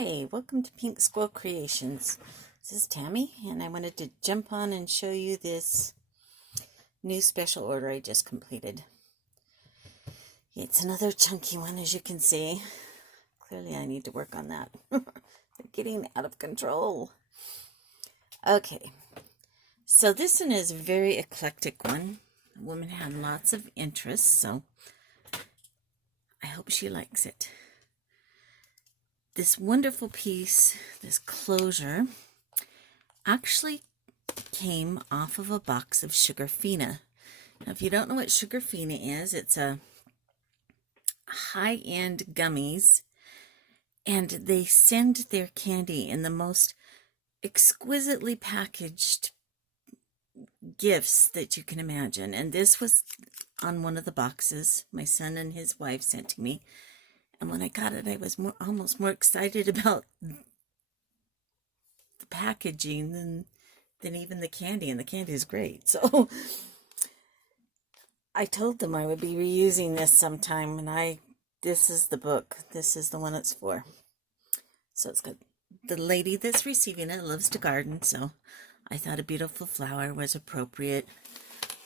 Hi, welcome to Pink Squirrel Creations. This is Tammy, and I wanted to jump on and show you this new special order I just completed. It's another chunky one, as you can see. Clearly I need to work on that. They're getting out of control. Okay, so this one is a very eclectic one. The woman had lots of interests, so I hope she likes it. This wonderful piece, this closure, actually came off of a box of Sugar Fina. Now, if you don't know what Sugar Fina is, it's a high-end gummies, and they send their candy in the most exquisitely packaged gifts that you can imagine. And this was on one of the boxes my son and his wife sent to me. And when I got it, I was almost more excited about the packaging than even the candy. And the candy is great. So I told them I would be reusing this sometime. And this is the book. This is the one it's for. So it's got the lady that's receiving it loves to garden. So I thought a beautiful flower was appropriate.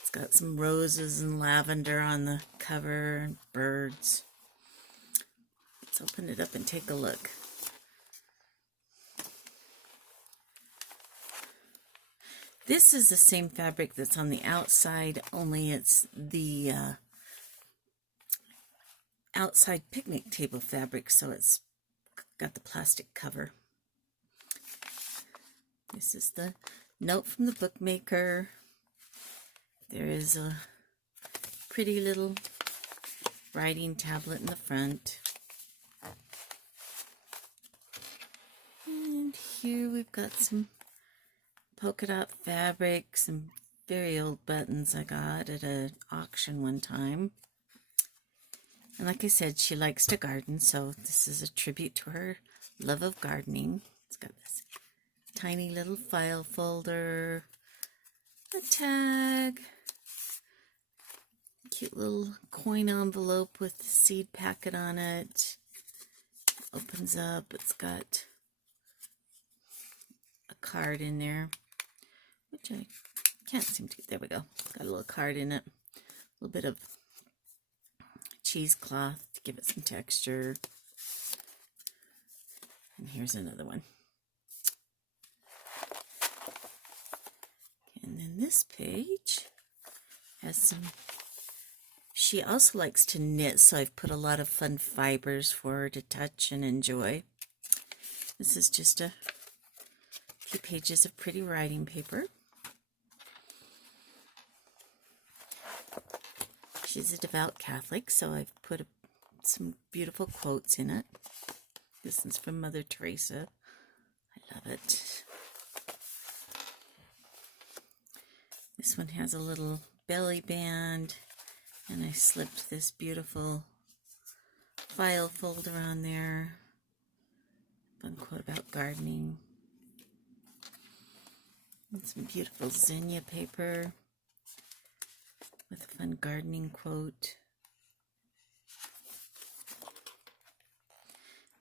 It's got some roses and lavender on the cover and birds. Let's open it up and take a look. This is the same fabric that's on the outside, only it's the outside picnic table fabric, so it's got the plastic cover. This is the note from the bookmaker. There is a pretty little writing tablet in the front. And here we've got some polka dot fabric, some very old buttons I got at an auction one time. And like I said, she likes to garden, so this is a tribute to her love of gardening. It's got this tiny little file folder, a tag, cute little coin envelope with the seed packet on it. Opens up, it's got a card in there, which I can't seem to get. There we go. Got a little card in it. A little bit of cheesecloth to give it some texture. And here's another one. And then this page has some. She also likes to knit, so I've put a lot of fun fibers for her to touch and enjoy. This is just a few pages of pretty writing paper. She's a devout Catholic, so I've put some beautiful quotes in it. This one's from Mother Teresa. I love it. This one has a little belly band, and I slipped this beautiful file folder on there. Fun quote about gardening. And some beautiful zinnia paper with a fun gardening quote.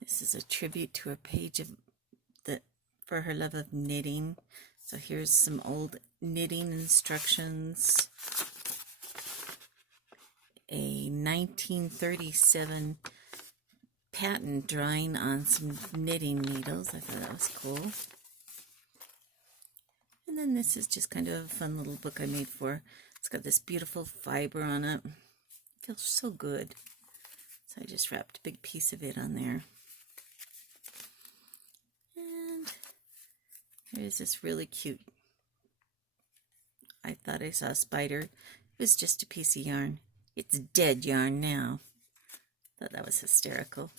This is a tribute to a page for her love of knitting. So here's some old knitting instructions. A 1937 patent drawing on some knitting needles. I thought that was cool. And then this is just kind of a fun little book I made for her. It's got this beautiful fiber on it. It feels so good. So I just wrapped a big piece of it on there. And here's this really cute. I thought I saw a spider. It was just a piece of yarn. It's dead yarn now. Thought that was hysterical.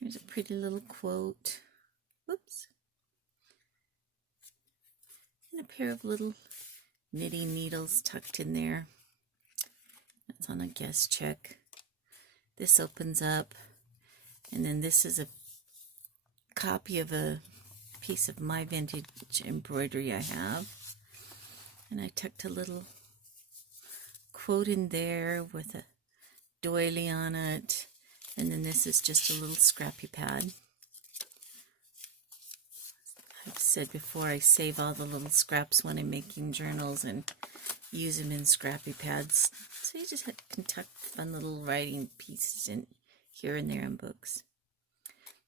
Here's a pretty little quote. Whoops. And a pair of little knitting needles tucked in there. That's on a guest check. This opens up, and then this is a copy of a piece of my vintage embroidery I have. And I tucked a little quote in there with a doily on it. And then this is just a little scrappy pad. I've said before, I save all the little scraps when I'm making journals and use them in scrappy pads. So you just can tuck fun little writing pieces in here and there in books.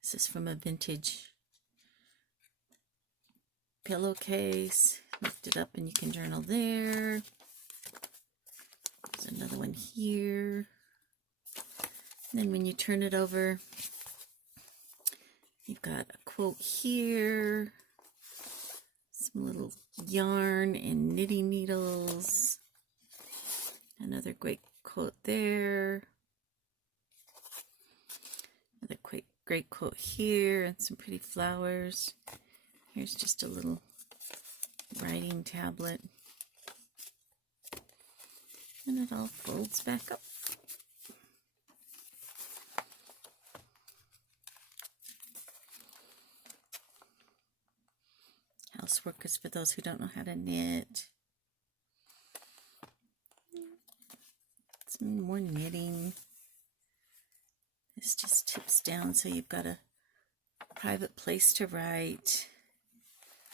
This is from a vintage pillowcase. Lift it up and you can journal there. There's another one here. And then when you turn it over, you've got a quote here, some little yarn and knitting needles, another great quote there, another great quote here, and some pretty flowers. Here's just a little writing tablet, and it all folds back up. Housework is for those who don't know how to knit. Some more knitting. This just tips down so you've got a private place to write.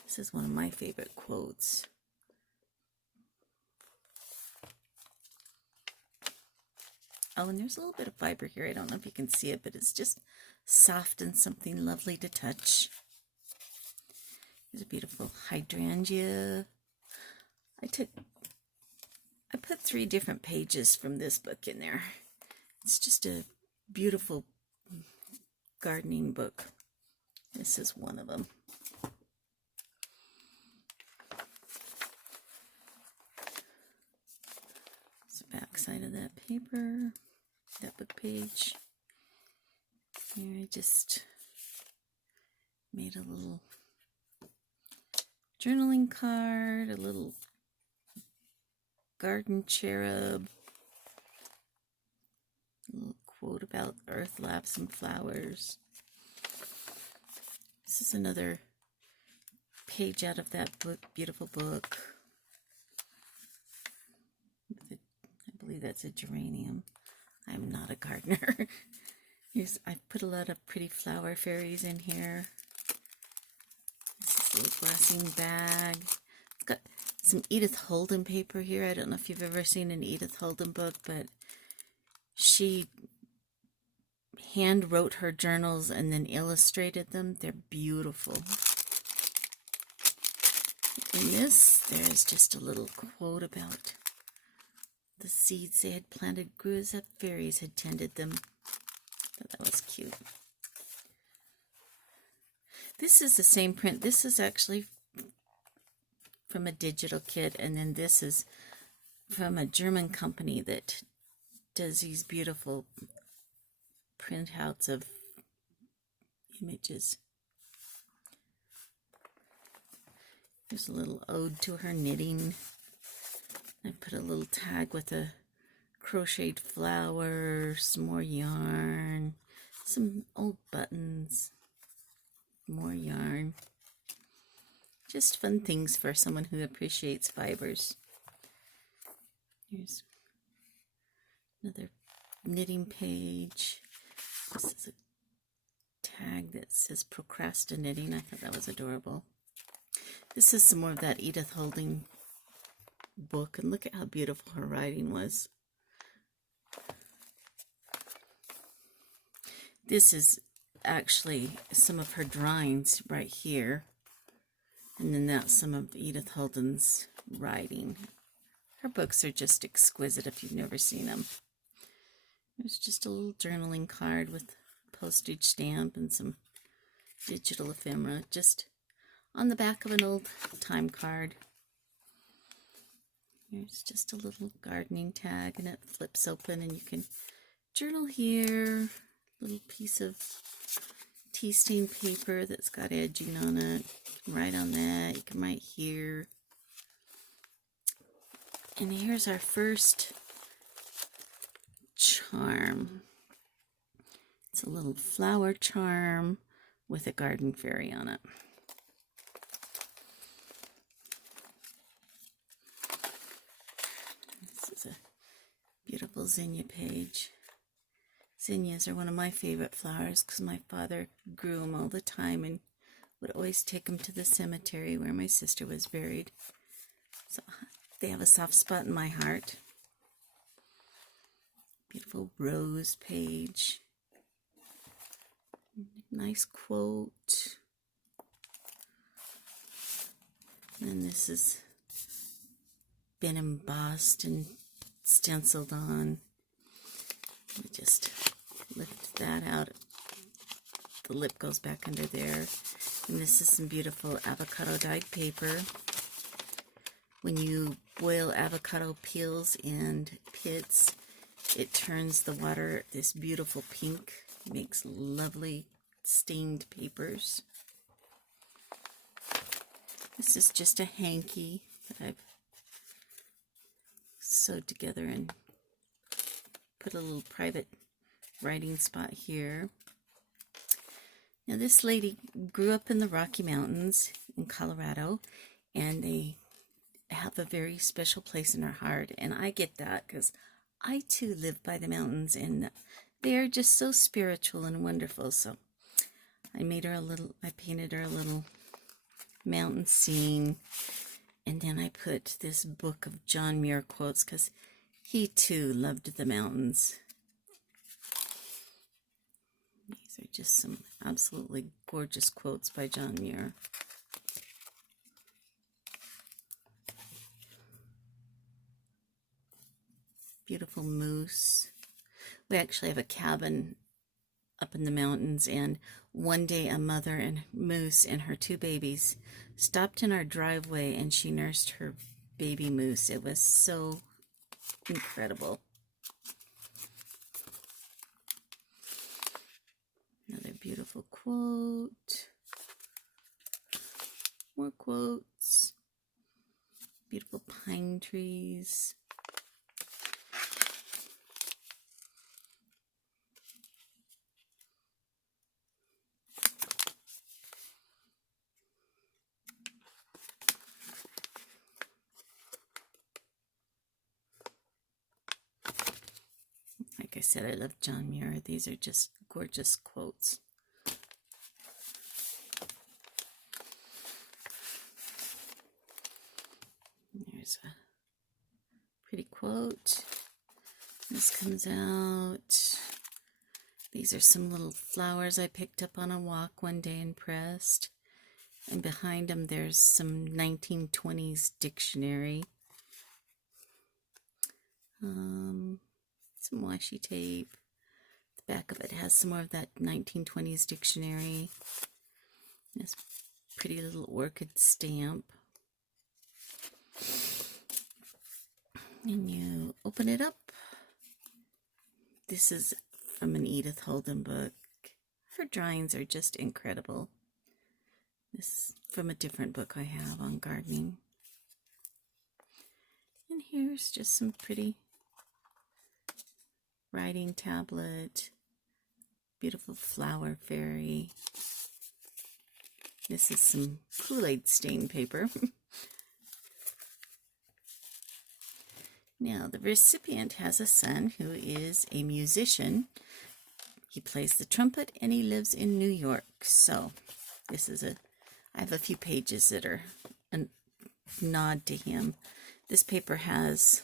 This is one of my favorite quotes. Oh, and there's a little bit of fiber here. I don't know if you can see it, but it's just soft and something lovely to touch. There's a beautiful hydrangea. I put 3 different pages from this book in there. It's just a beautiful gardening book. This is one of them. It's the back side of that paper, that book page. Here I just made a little journaling card, a little garden cherub, a little quote about earth, labs, and flowers. This is another page out of that book, beautiful book. I believe that's a geranium. I'm not a gardener. I've put a lot of pretty flower fairies in here. Little glassine bag. It's got some Edith Holden paper here. I don't know if you've ever seen an Edith Holden book, but she hand wrote her journals and then illustrated them. They're beautiful. In this, there's just a little quote about the seeds they had planted grew as if fairies had tended them. I thought that was cute. This is the same print. This is actually from a digital kit, and then this is from a German company that does these beautiful printouts of images. There's a little ode to her knitting. I put a little tag with a crocheted flower, some more yarn, some old buttons. More yarn. Just fun things for someone who appreciates fibers. Here's another knitting page. This is a tag that says procrastinating. I thought that was adorable. This is some more of that Edith Holden book, and look at how beautiful her writing was. This is actually some of her drawings right here, and then that's some of Edith Holden's writing. Her books are just exquisite if you've never seen them. There's just a little journaling card with postage stamp and some digital ephemera just on the back of an old time card. Here's just a little gardening tag, and it flips open and you can journal here. Little piece of tea stain paper that's got edging on it. You can write on that. You can write here. And here's our first charm. It's a little flower charm with a garden fairy on it. This is a beautiful zinnia page. Zinnias are one of my favorite flowers because my father grew them all the time, and would always take them to the cemetery where my sister was buried. So they have a soft spot in my heart. Beautiful rose page. Nice quote. And this has been embossed and stenciled on. Let me just lift that out. The lip goes back under there. And this is some beautiful avocado dyed paper. When you boil avocado peels and pits, it turns the water this beautiful pink. It makes lovely stained papers. This is just a hanky that I've sewed together and put a little private writing spot here. Now this lady grew up in the Rocky Mountains in Colorado, and they have a very special place in her heart, and I get that because I too live by the mountains, and they are just so spiritual and wonderful. So I painted her a little mountain scene, and then I put this book of John Muir quotes because he too loved the mountains. These are just some absolutely gorgeous quotes by John Muir. Beautiful moose. We actually have a cabin up in the mountains, and one day a mother and moose and her two babies stopped in our driveway, and she nursed her baby moose. It was so incredible. Another beautiful quote. More quotes. Beautiful pine trees. Like I said, I love John Muir. These are just gorgeous quotes. There's a pretty quote. This comes out. These are some little flowers I picked up on a walk one day and pressed. And behind them there's some 1920s dictionary. Some washi tape. The back of it has some more of that 1920s dictionary. This pretty little orchid stamp. And you open it up. This is from an Edith Holden book. Her drawings are just incredible. This is from a different book I have on gardening. And here's just some pretty writing tablet. Beautiful flower fairy. This is some Kool-Aid stain paper. Now, the recipient has a son who is a musician. He plays the trumpet and he lives in New York. So, I have a few pages that are a nod to him. This paper has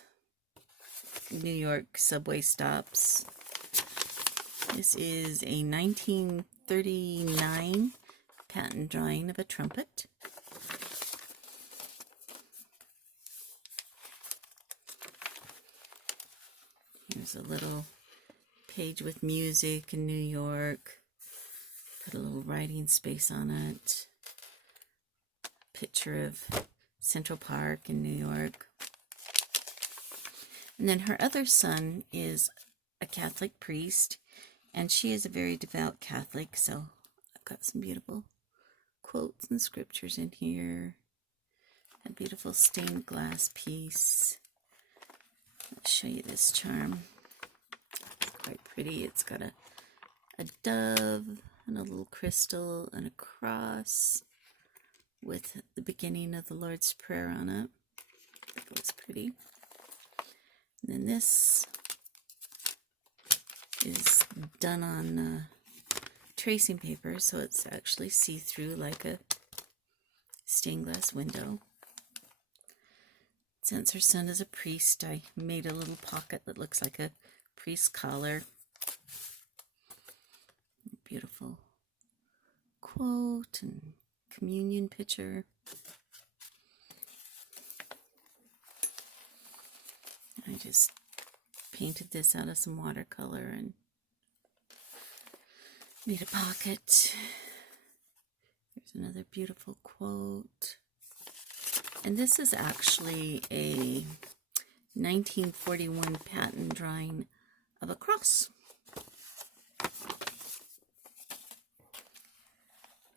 New York subway stops. This is a 1939 patent drawing of a trumpet. Here's a little page with music in New York. Put a little writing space on it. Picture of Central Park in New York. And then her other son is a Catholic priest, and she is a very devout Catholic, so I've got some beautiful quotes and scriptures in here. A beautiful stained glass piece. I'll show you this charm. It's quite pretty. It's got a dove and a little crystal and a cross with the beginning of the Lord's Prayer on it. That was pretty. And then this is done on tracing paper, so it's actually see-through like a stained glass window. Since her son is a priest, I made a little pocket that looks like a priest's collar. Beautiful quote and communion picture. I just painted this out of some watercolor and made a pocket. There's another beautiful quote. And this is actually a 1941 patent drawing of a cross.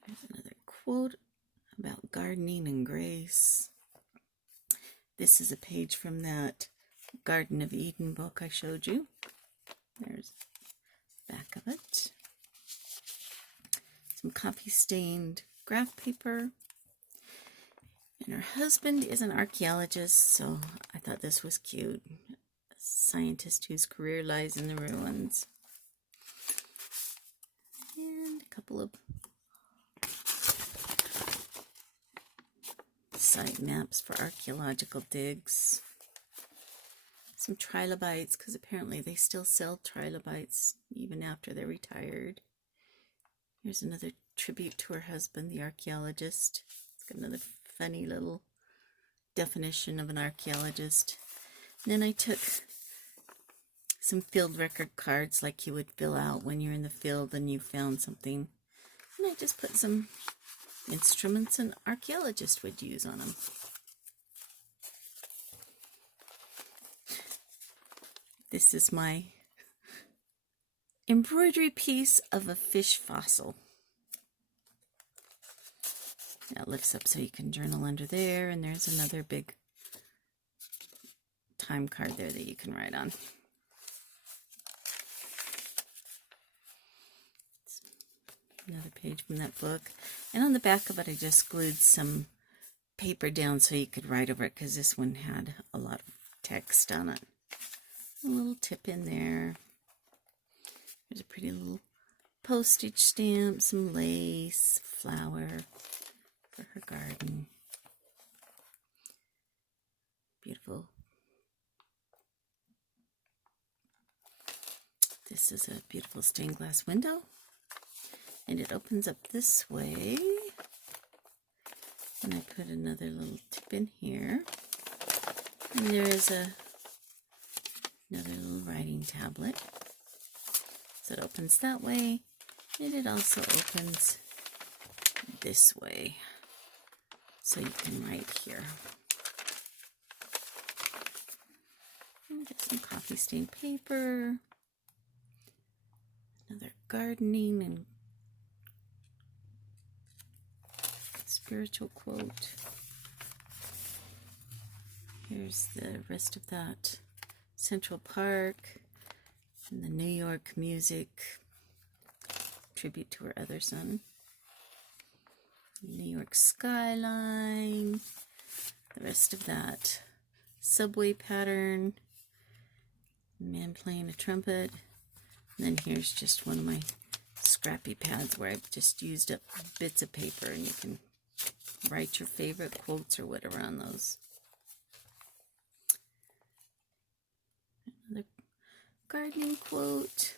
There's another quote about gardening and grace. This is a page from that Garden of Eden book I showed you. There's the back of it. Some coffee-stained graph paper. And her husband is an archaeologist, so I thought this was cute. A scientist whose career lies in the ruins. And a couple of site maps for archaeological digs. Some trilobites, because apparently they still sell trilobites even after they're retired. Here's another tribute to her husband, the archaeologist. It's got another funny little definition of an archaeologist. And then I took some field record cards like you would fill out when you're in the field and you found something. And I just put some instruments an archaeologist would use on them. This is my embroidery piece of a fish fossil. That lifts up so you can journal under there, and there's another big time card there that you can write on. Another page from that book. And on the back of it, I just glued some paper down so you could write over it, because this one had a lot of text on it. A little tip in there. There's a pretty little postage stamp, some lace, flower for her garden. Beautiful. This is a beautiful stained glass window, and it opens up this way. And I put another little tip in here. And there is another little writing tablet. So it opens that way, and it also opens this way, so you can write here. And get some coffee stained paper. Another gardening and spiritual quote. Here's the rest of that. Central Park and the New York music tribute to her other son. New York skyline. The rest of that subway pattern. Man playing a trumpet. And then here's just one of my scrappy pads where I've just used up bits of paper, and you can write your favorite quotes or whatever on those. Another gardening quote.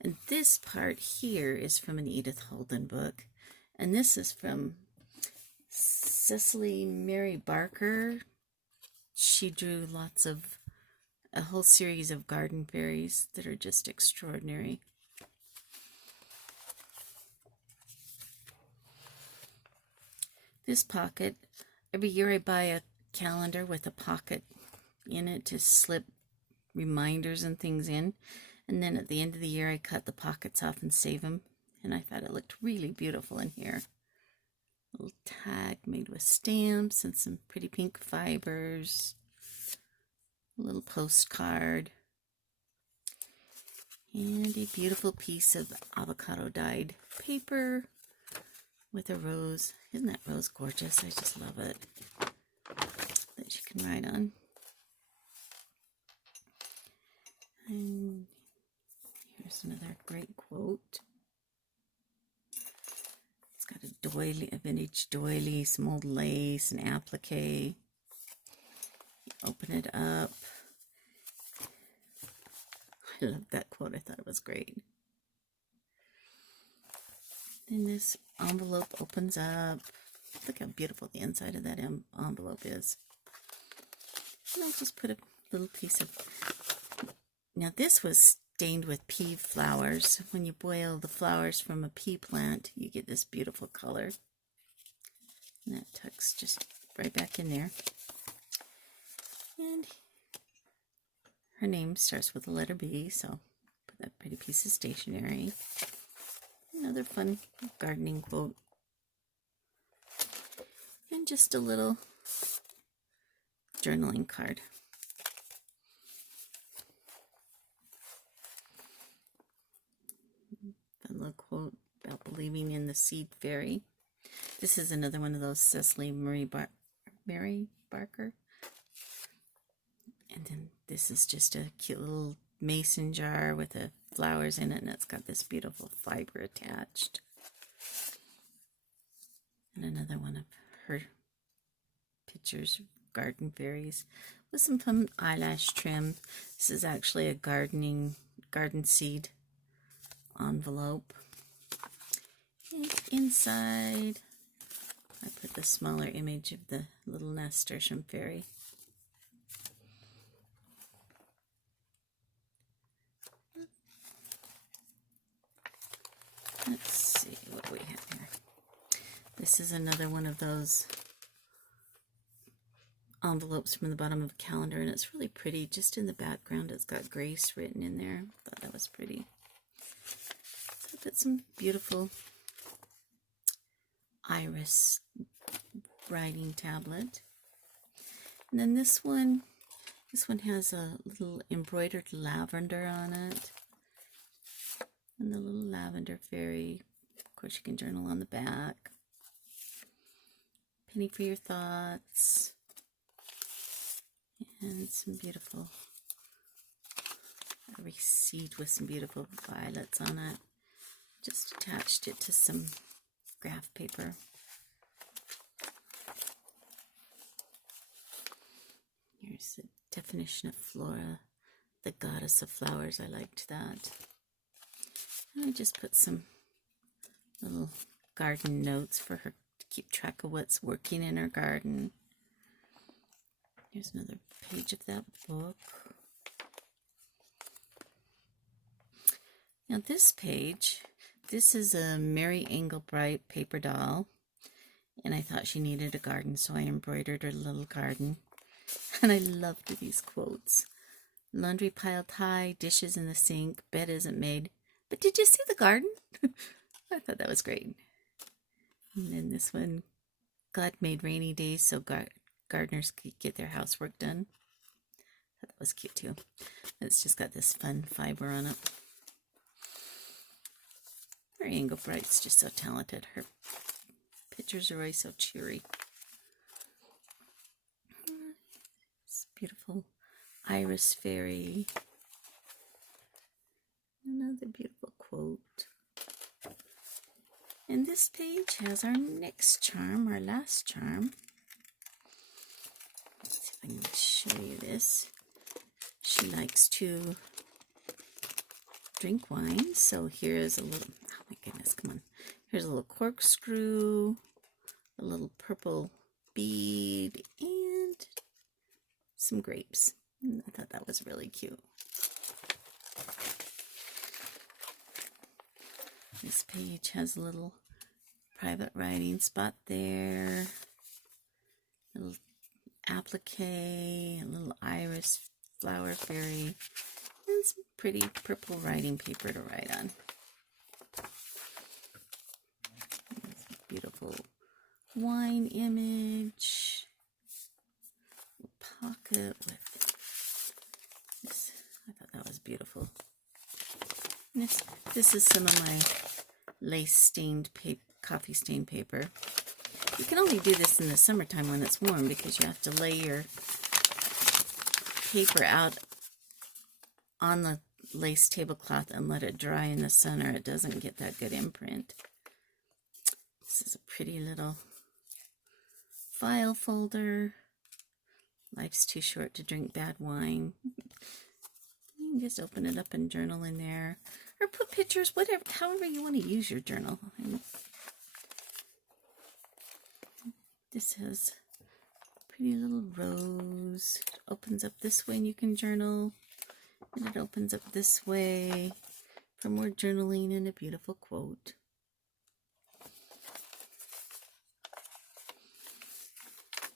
And this part here is from an Edith Holden book. And this is from Cecily Mary Barker. She drew a whole series of garden fairies that are just extraordinary. This pocket, every year I buy a calendar with a pocket in it to slip reminders and things in. And then at the end of the year, I cut the pockets off and save them. And I thought it looked really beautiful in here. A little tag made with stamps and some pretty pink fibers. A little postcard. And a beautiful piece of avocado dyed paper with a rose. Isn't that rose gorgeous? I just love it. That you can write on. Here's another great quote. It's got a doily, a vintage doily, some old lace, an applique. Open it up. I love that quote. I thought it was great. Then this envelope opens up. Look how beautiful the inside of that envelope is. And I'll just put a little piece of... Now this was stained with pea flowers. When you boil the flowers from a pea plant, you get this beautiful color. And that tucks just right back in there. And her name starts with the letter B, so put that pretty piece of stationery. Another fun gardening quote. And just a little journaling card. A little quote about believing in the seed fairy. This is another one of those Cecily Mary Barker. And then this is just a cute little mason jar with the flowers in it, and it's got this beautiful fiber attached. And another one of her pictures of garden fairies with some fun eyelash trim. This is actually a garden seed envelope. And inside, I put the smaller image of the little nasturtium fairy. Let's see what we have here. This is another one of those envelopes from the bottom of a calendar, and it's really pretty. Just in the background, it's got Grace written in there. Thought that was pretty. So I put some beautiful iris writing tablet. And then this one has a little embroidered lavender on it. And the little lavender fairy. Of course, you can journal on the back. Penny for your thoughts. And some beautiful, a receipt with some beautiful violets on it. Just attached it to some graph paper. Here's the definition of Flora, the goddess of flowers. I liked that. And I just put some little garden notes for her to keep track of what's working in her garden. Here's another page of that book. Now this page, this is a Mary Engelbright paper doll. And I thought she needed a garden, so I embroidered her little garden. And I loved these quotes. Laundry piled high, dishes in the sink, bed isn't made. But did you see the garden? I thought that was great. And then this one, God made rainy days so gardeners could get their housework done. I thought that was cute too. It's just got this fun fiber on it. Mary Engelbright's just so talented. Her pictures are always so cheery. This beautiful iris fairy. Another beautiful quote. And this page has our next charm, our last charm. Let's see if I can show you this. She likes to drink wine, so here's a little, oh my goodness, come on. Here's a little corkscrew, a little purple bead, and some grapes. And I thought that was really cute. This page has a little private writing spot there, a little applique, a little iris flower fairy, and some pretty purple writing paper to write on. Beautiful wine image, pocket with this. I thought that was beautiful. This is some of my lace-stained coffee stained paper. You can only do this in the summertime when it's warm because you have to lay your paper out on the lace tablecloth and let it dry in the sun, or it doesn't get that good imprint. This is a pretty little file folder. Life's too short to drink bad wine. You can just open it up and journal in there, or put pictures, whatever, however you want to use your journal. And this has a pretty little rose. It opens up this way and you can journal, and it opens up this way for more journaling and a beautiful quote.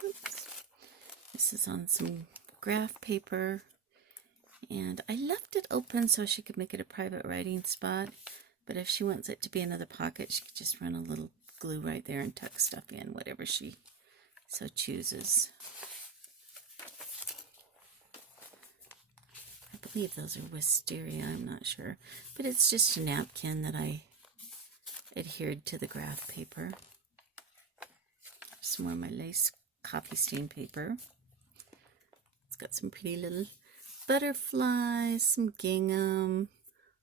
Oops. This is on some graph paper, and I left it open so she could make it a private writing spot, but if she wants it to be another pocket, she could just run a little glue right there and tuck stuff in, whatever she so chooses. I believe those are wisteria, I'm not sure, but it's just a napkin that I adhered to the graph paper. Some more of my lace coffee stain paper. It's got some pretty little butterflies, some gingham,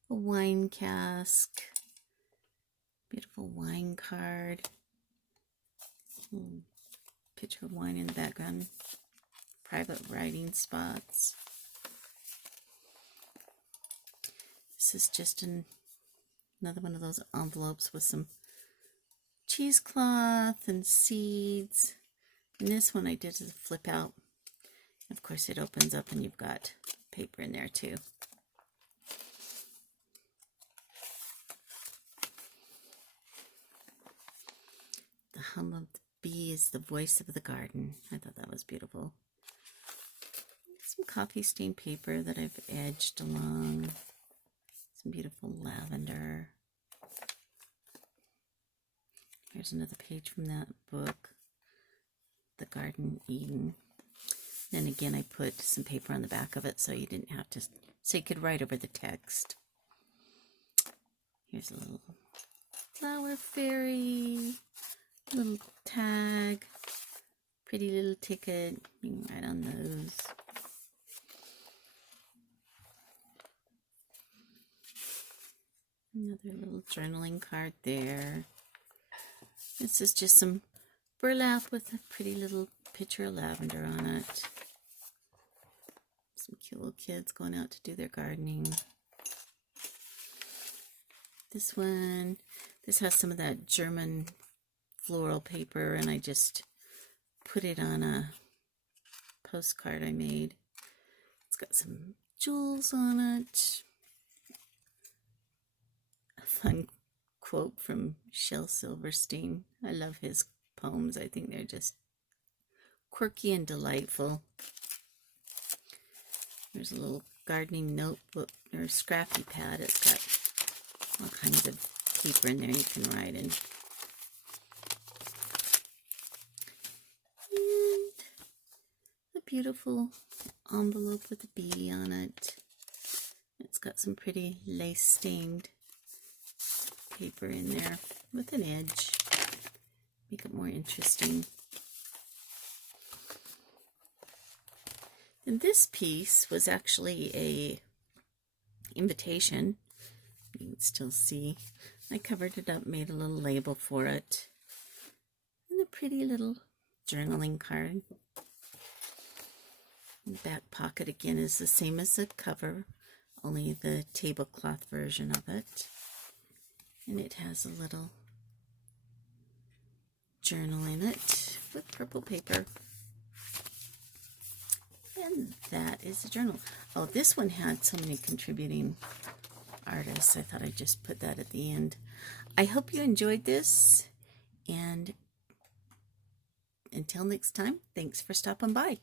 a wine cask, beautiful wine card, picture of wine in the background, private writing spots. This is just another one of those envelopes with some cheesecloth and seeds. And this one I did is a flip out. Of course it opens up and you've got paper in there too. The hum of the bee is the voice of the garden. I thought that was beautiful. Some coffee stain paper that I've edged along. Some beautiful lavender. Here's another page from that book, The Garden Eden. Then again, I put some paper on the back of it so you didn't have to, so you could write over the text. Here's a little flower fairy, little tag, pretty little ticket. You can write on those. Another little journaling card there. This is just some burlap with a pretty little picture of lavender on it. Some cute little kids going out to do their gardening. This has some of that German floral paper, and I just put it on a postcard I made. It's got some jewels on it. A fun quote from Shel Silverstein. I love his poems. I think they're just quirky and delightful. There's a little gardening notebook or scrappy pad. It's got all kinds of paper in there you can write in. And a beautiful envelope with a bee on it. It's got some pretty lace stained paper in there with an edge. Make it more interesting. And this piece was actually a invitation. You can still see. I covered it up, made a little label for it. And a pretty little journaling card. And the back pocket again is the same as the cover, only the tablecloth version of it. And it has a little journal in it with purple paper. And that is the journal. Oh, this one had so many contributing artists. I thought I'd just put that at the end. I hope you enjoyed this. And until next time, thanks for stopping by.